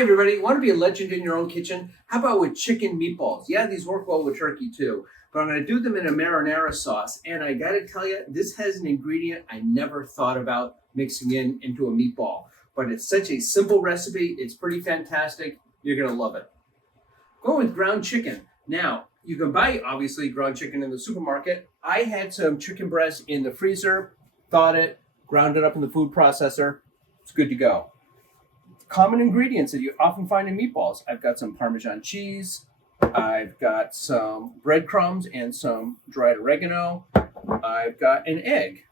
Hey everybody, want to be a legend in your own kitchen? How about with chicken meatballs? Yeah, these work well with turkey too, but I'm going to do them in a marinara sauce. And I got to tell you, this has an ingredient I never thought about mixing into a meatball. But it's such a simple recipe, it's pretty fantastic. You're going to love it. Go with ground chicken. Now, you can buy obviously ground chicken in the supermarket. I had some chicken breast in the freezer, thawed it, ground it up in the food processor. It's good to go. Common ingredients that you often find in meatballs. I've got some Parmesan cheese. I've got some breadcrumbs and some dried oregano. I've got an egg.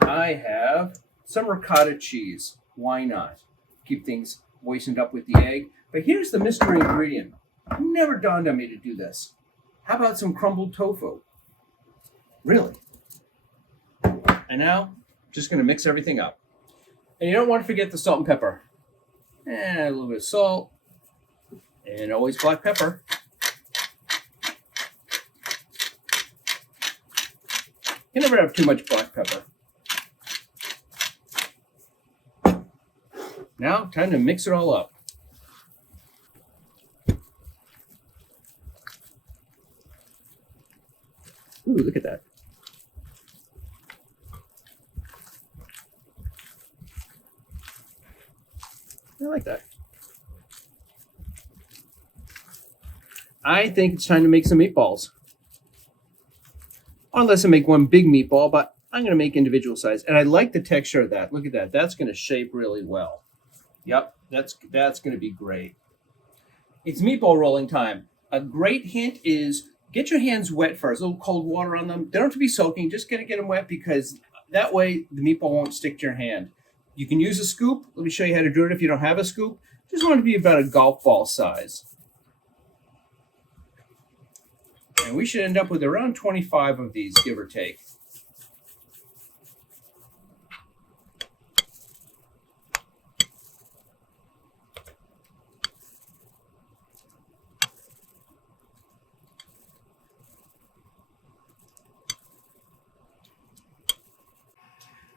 I have some ricotta cheese. Why not? Keep things moistened up with the egg. But here's the mystery ingredient. Never dawned on me to do this. How about some crumbled tofu? Really? And now, just going to mix everything up. And you don't want to forget the salt and pepper. And a little bit of salt. And always black pepper. You never have too much black pepper. Now, time to mix it all up. Ooh, look at that. I like that. I think it's time to make some meatballs. Unless I make one big meatball, but I'm going to make individual size. And I like the texture of that. Look at that. That's going to shape really well. Yep, that's going to be great. It's meatball rolling time. A great hint is get your hands wet first. A little cold water on them. They don't have to be soaking. Just get them wet because that way the meatball won't stick to your hand. You can use a scoop. Let me show you how to do it if you don't have a scoop. Just want it to be about a golf ball size. And we should end up with around 25 of these, give or take.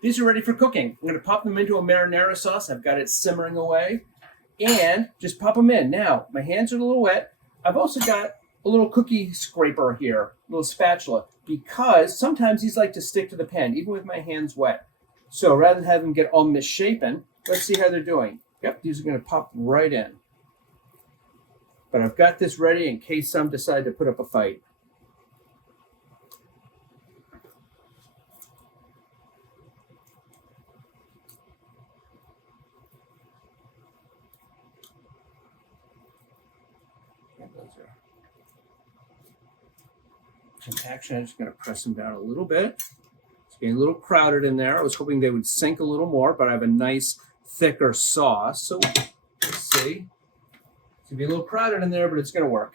These are ready for cooking. I'm going to pop them into a marinara sauce. I've got it simmering away. And just pop them in. Now, my hands are a little wet. I've also got a little cookie scraper here, a little spatula, because sometimes these like to stick to the pan, even with my hands wet. So rather than have them get all misshapen, let's see how they're doing. Yep, these are going to pop right in. But I've got this ready in case some decide to put up a fight. And actually, I'm just going to press them down a little bit. It's getting a little crowded in there. I was hoping they would sink a little more, but I have a nice, thicker sauce. So let's see. It's going to be a little crowded in there, but it's going to work.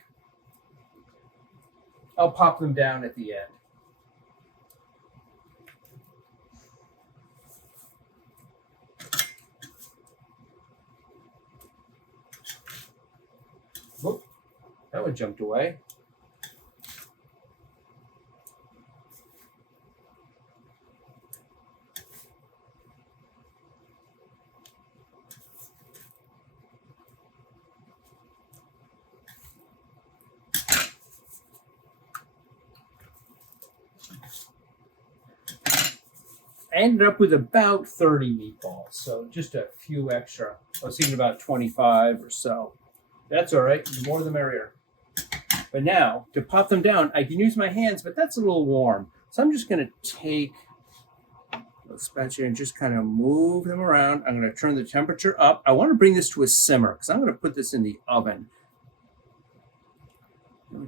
I'll pop them down at the end. Whoop, that one jumped away. I ended up with about 30 meatballs, so just a few extra. I was thinking about 25 or so. That's all right. The more the merrier. But now, to pop them down, I can use my hands, but that's a little warm. So I'm just going to take a spatula and just kind of move them around. I'm going to turn the temperature up. I want to bring this to a simmer because I'm going to put this in the oven.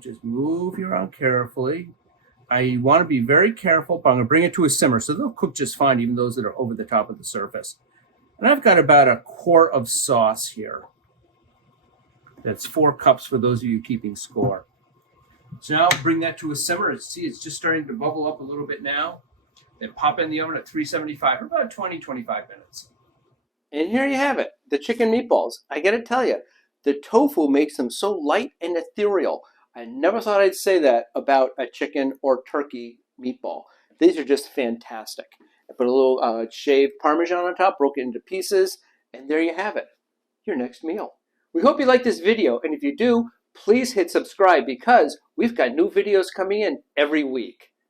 Just move you around carefully. I want to be very careful, but I'm going to bring it to a simmer so they'll cook just fine, even those that are over the top of the surface. And I've got about a quart of sauce here. That's 4 cups for those of you keeping score. So now bring that to a simmer. See, it's just starting to bubble up a little bit now. Then pop in the oven at 375 for about 20-25 minutes. And here you have it, the chicken meatballs. I got to tell you, the tofu makes them so light and ethereal. I never thought I'd say that about a chicken or turkey meatball. These are just fantastic. I put a little shaved Parmesan on top, broke it into pieces, and there you have it. your next meal. We hope you like this video, and if you do, please hit subscribe because we've got new videos coming in every week.